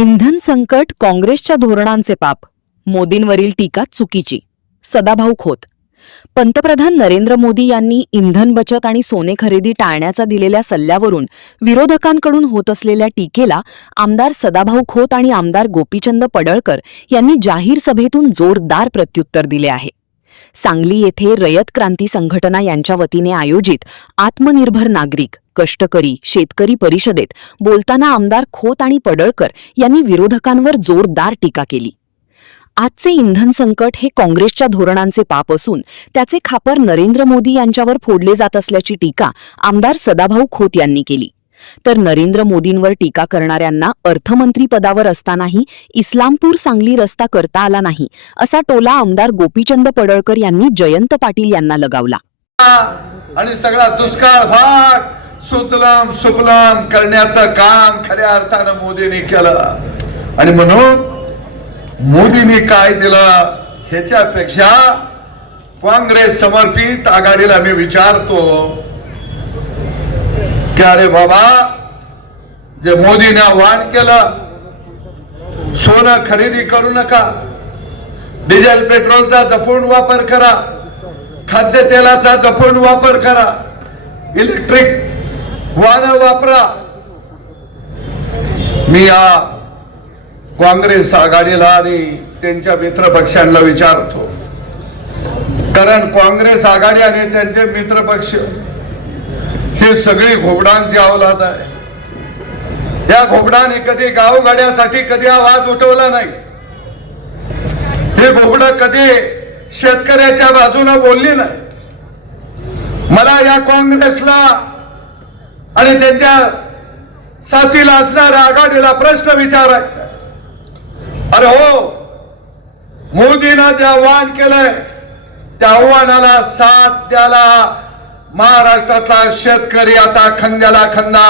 इंधन संकट काँग्रेसच्या धोरणांचे पाप, मोदींवरील टीका चुकीची. सदाभाऊ खोत. पंतप्रधान नरेंद्र मोदी यांनी इंधन बचत आणि सोने खरेदी टाळण्याचा दिलेल्या सल्ल्यावरून विरोधकांकडून होत असलेल्या टीकेला आमदार सदाभाऊ खोत आणि आमदार गोपीचंद पडळकर यांनी जाहीर सभेतून जोरदार प्रत्युत्तर दिले आहे. सांगली येथे रयत क्रांती संघटना यांच्या वतीने आयोजित आत्मनिर्भर नागरिक, कष्टकरी, शेतकरी परिषदेत बोलताना आमदार खोत आणि पडळकर यांनी विरोधकांवर जोरदार टीका केली. आजचे इंधन संकट हे काँग्रेसच्या धोरणांचे पाप असून त्याचे खापर नरेंद्र मोदी यांच्यावर फोडले जात असल्याची टीका आमदार सदाभाऊ खोत यांनी केली. तर नरेंद्र मोदींवर टीका करणाऱ्यांना अर्थमंत्री पदावर असतानाही इस्लामपूर सांगली रस्ता करता आला नाही असा टोला आमदार गोपीचंद पडळकर यांनी जयंत पाटील यांना लगावला. आणि सगळा दुष्काळ भाग सुतलाम सुफलाम करण्याचं काम खऱ्या अर्थानं मोदींनी केलं. आणि म्हणून मोदींनी काय दिलं ह्याच्यापेक्षा काँग्रेस समर्पित आघाडीला मी विचारतो की अरे बाबा, जे मोदीने आवाहन केलं सोनं खरेदी करू नका, डिझेल पेट्रोलचा जपून वापर करा, खाद्यतेलाचा जपून वापर करा, इलेक्ट्रिक वाहनं वापरा. मी या काँग्रेस आघाडीला आणि त्यांच्या मित्र पक्षांना विचारतो, कारण काँग्रेस आघाडी आणि त्यांचे मित्र पक्ष हे सगळी घोबडांची अवलाद आहे. या घोबडाने कधी गावगाड्यासाठी कधी आवाज उठवला नाही. हे घोबड कधी शेतकऱ्याच्या बाजूने बोलली नाही. मला या काँग्रेसला आणि त्यांच्या साथीला असणाऱ्या आघाडीला प्रश्न विचारायचा. अरे हो, मोदींना जे आव्हान केलंय त्या आव्हानाला साथ द्यायला महाराष्ट्रातला शेतकरी आता खांद्याला खांदा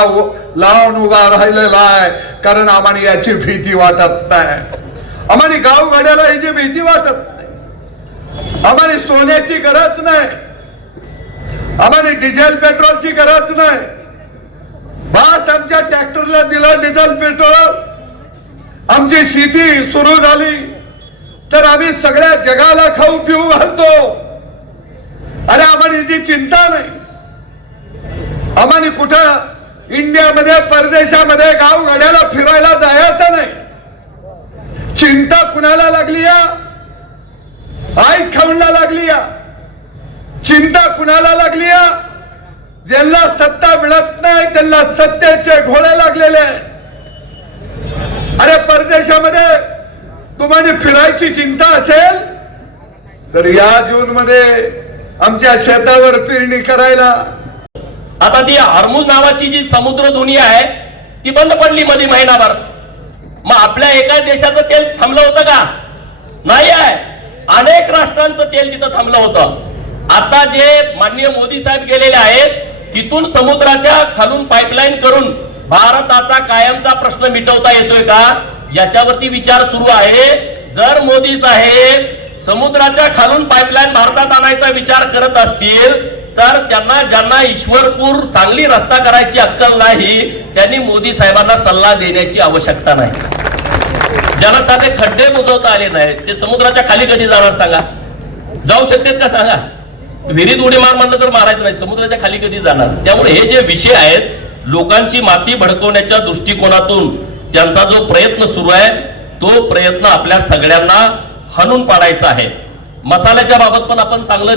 लावून उभा राहिलेला आहे. कारण आम्हाला याची भीती वाटत नाही. आम्हाला गावगाड्याला याची भीती वाटत नाही. आम्हाला सोन्याची गरज नाही. आम्हाला डिझेल पेट्रोलची गरज नाही. बस आमच्या ट्रॅक्टरला दिलं डिझेल पेट्रोल, आमची शेती सुरू झाली तर आम्ही सगळ्या जगाला खाऊ पिऊ घालतो. अरे आम्हाला याची चिंता नाही. आम्हाला कुठं इंडियामध्ये परदेशामध्ये गावगाड्याला फिरायला जायचं नाही. चिंता कुणाला लागली या? आई खाऊला लागली या? चिंता कुणाला लागली या? ज्यांना सत्ता मिळत नाही त्यांना सत्तेचे घोडे लागलेले आहेत. अरे परदेशामध्ये तुम्हाला फिरायची चिंता असेल तर या जून मध्ये आमच्या शेतावर पेरणी करायला. आता ती हॉर्मुझ नावाची जी समुद्र दुनिया आहे ती बंद पडली मध्ये महिनाभर. मग आपल्या एका देशाचं तेल थांबलं होतं का? नाही आहे. अनेक राष्ट्रांचं तेल तिथं थांबलं होतं. आता जे माननीय मोदी साहेब गेलेले आहेत तिथून समुद्राच्या खालून पाईपलाईन करून भारताचा कायमचा प्रश्न मिटवता येतोय का याच्यावरती विचार सुरू आहे. जर मोदी साहेब समुद्राच्या खालून पाईपलाईन भारतात आणायचा विचार करत असतील तर त्यांना ज्यांना ईश्वरपूर सांगली रस्ता करायची अक्कल नाही त्यांनी मोदी साहेबांना सल्ला देण्याची आवश्यकता नाही. ज्यांना साधे खड्डे बुजवता आले नाहीत ते समुद्राच्या खाली कधी जाणार सांगा? जाऊ शकतात का सांगा? विहिरीत उडी मार म्हणलं तर मारायचं नाही, समुद्राच्या खाली कधी जाणार? त्यामुळे हे जे विषय आहेत लोकांची माती भडकवण्याच्या दृष्टिकोनातून त्यांचा जो प्रयत्न सुरू आहे तो प्रयत्न आपल्या सगळ्यांना हाणून पाडायचा आहे. मसाल्याच्या बाबत पण आपण चांगलं